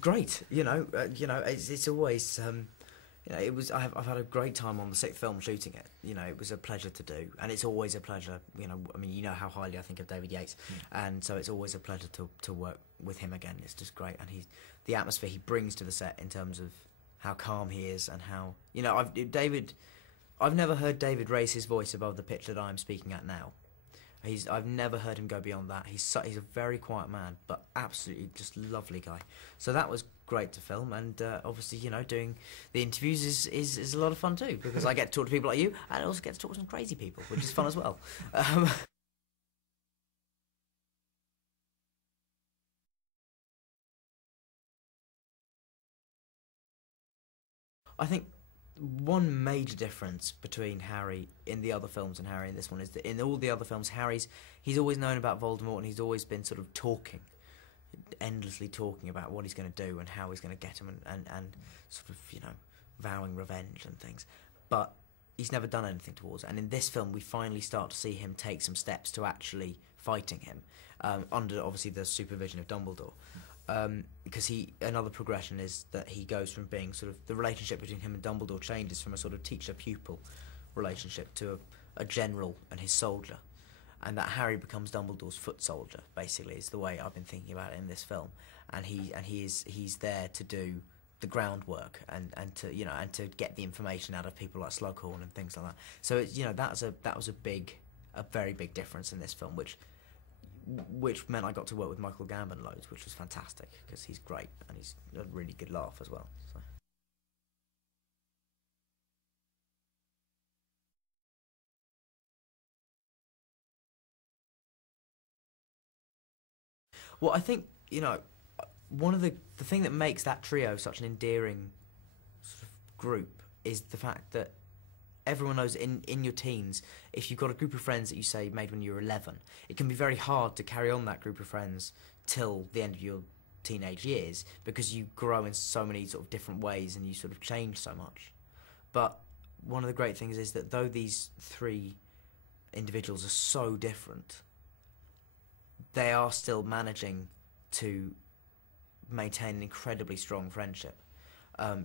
Great, it's always it was. I've had a great time on the sixth film shooting it. It was a pleasure to do, and it's always a pleasure. I mean, how highly I think of David Yates, and so it's always a pleasure to work with him again. It's just great, and the atmosphere he brings to the set in terms of how calm he is, and how I've never heard David raise his voice above the pitch that I'm speaking at now. I've never heard him go beyond that. He's a very quiet man, but absolutely just lovely guy. So that was great to film, and obviously, doing the interviews is a lot of fun too, because I get to talk to people like you, and I also get to talk to some crazy people, which is fun as well. I think one major difference between Harry in the other films and Harry in this one is that in all the other films, he's always known about Voldemort, and he's always been sort of endlessly talking about what he's going to do and how he's going to get him, and sort of vowing revenge and things, but he's never done anything towards it. And in this film, we finally start to see him take some steps to actually fighting him, under obviously the supervision of Dumbledore. Because another progression is that he goes from being sort of, the relationship between him and Dumbledore changes from a sort of teacher-pupil relationship to a general and his soldier, and that Harry becomes Dumbledore's foot soldier, basically, is the way I've been thinking about it in this film. And he's there to do the groundwork and to get the information out of people like Slughorn and things like that. So that was a very big difference in this film, which meant I got to work with Michael Gambon loads, which was fantastic, because he's great and he's a really good laugh as well. So. Well, I think one of the thing that makes that trio such an endearing sort of group is the fact that everyone knows in your teens, if you've got a group of friends that you say made when you were 11, it can be very hard to carry on that group of friends till the end of your teenage years, because you grow in so many sort of different ways and you sort of change so much. But one of the great things is that though these three individuals are so different, they are still managing to maintain an incredibly strong friendship,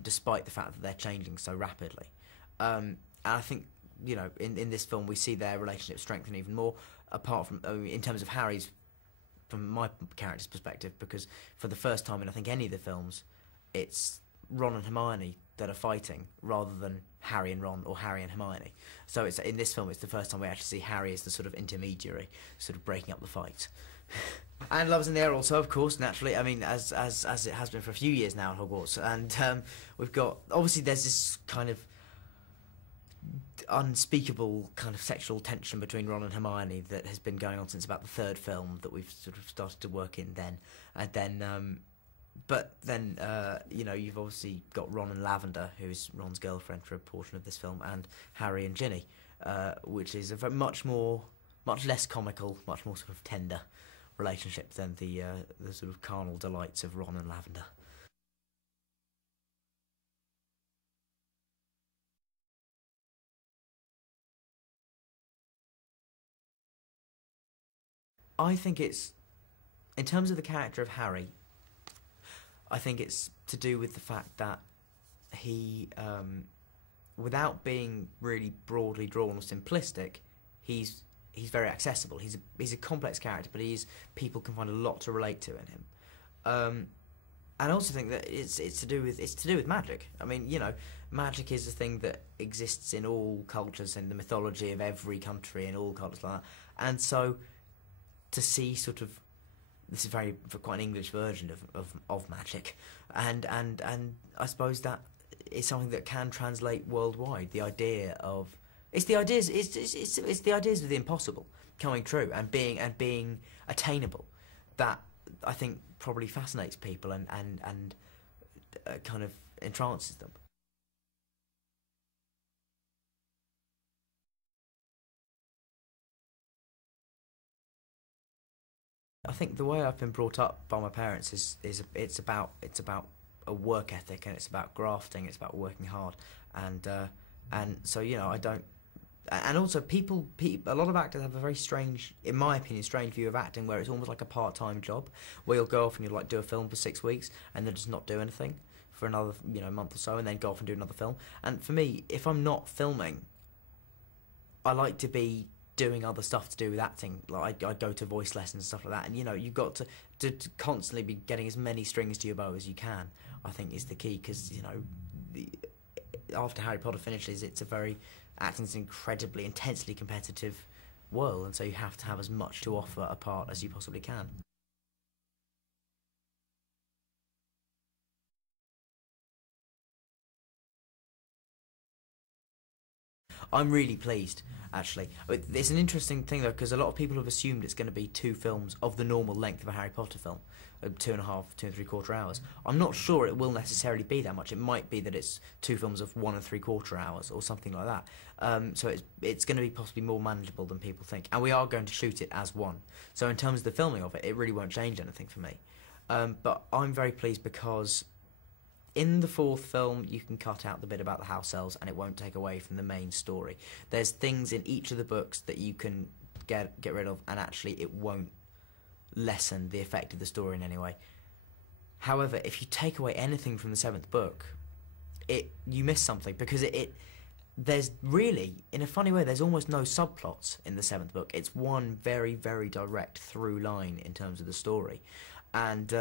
despite the fact that they're changing so rapidly. And I think, in this film we see their relationship strengthen even more, apart from, in terms of Harry's, from my character's perspective, because for the first time in I think any of the films, it's Ron and Hermione that are fighting rather than Harry and Ron or Harry and Hermione. So in this film it's the first time we actually see Harry as the sort of intermediary, sort of breaking up the fight. And Love's in the Air also, of course, naturally. I mean, as it has been for a few years now at Hogwarts. And we've got, obviously there's this kind of unspeakable kind of sexual tension between Ron and Hermione that has been going on since about the third film that we've sort of started to work in then. And then, but then, you've obviously got Ron and Lavender, who's Ron's girlfriend for a portion of this film, and Harry and Ginny, which is a much less comical, much more sort of tender relationship than the sort of carnal delights of Ron and Lavender. I think it's, in terms of the character of Harry, I think it's to do with the fact that he, without being really broadly drawn or simplistic, he's very accessible. He's a complex character, but people can find a lot to relate to in him. And I also think that it's to do with magic. I mean, magic is a thing that exists in all cultures, in the mythology of every country, in all cultures like that. And so to see sort of, this is quite an English version of magic, and I suppose that is something that can translate worldwide. The idea of it's the ideas of the impossible coming true and being attainable, that I think probably fascinates people and kind of entrances them. I think the way I've been brought up by my parents is it's about a work ethic, and it's about grafting, it's about working hard, and so I don't And also, a lot of actors have a very strange, in my opinion, strange view of acting, where it's almost like a part-time job, where you'll go off and you'll like do a film for 6 weeks and then just not do anything for another, month or so, and then go off and do another film. And for me, if I'm not filming, I like to be doing other stuff to do with acting. Like I go to voice lessons and stuff like that. And you've got to constantly be getting as many strings to your bow as you can, I think, is the key. Because after Harry Potter finishes, acting's an incredibly, intensely competitive world, and so you have to have as much to offer a part as you possibly can. I'm really pleased, actually. It's an interesting thing, though, because a lot of people have assumed it's going to be two films of the normal length of a Harry Potter film, 2.5, 2 and 3/4 hours. I'm not sure it will necessarily be that much. It might be that it's two films of 1 and 3/4 hours or something like that. So it's going to be possibly more manageable than people think. And we are going to shoot it as one. So in terms of the filming of it, it really won't change anything for me. But I'm very pleased because in the fourth film, you can cut out the bit about the house elves, and it won't take away from the main story. There's things in each of the books that you can get rid of, and actually, it won't lessen the effect of the story in any way. However, if you take away anything from the seventh book, you miss something, because there's really, in a funny way, there's almost no subplots in the seventh book. It's one very, very direct through line in terms of the story, and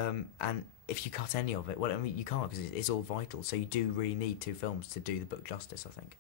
if you cut any of it, well, I mean, you can't, because it's all vital. So you do really need two films to do the book justice, I think.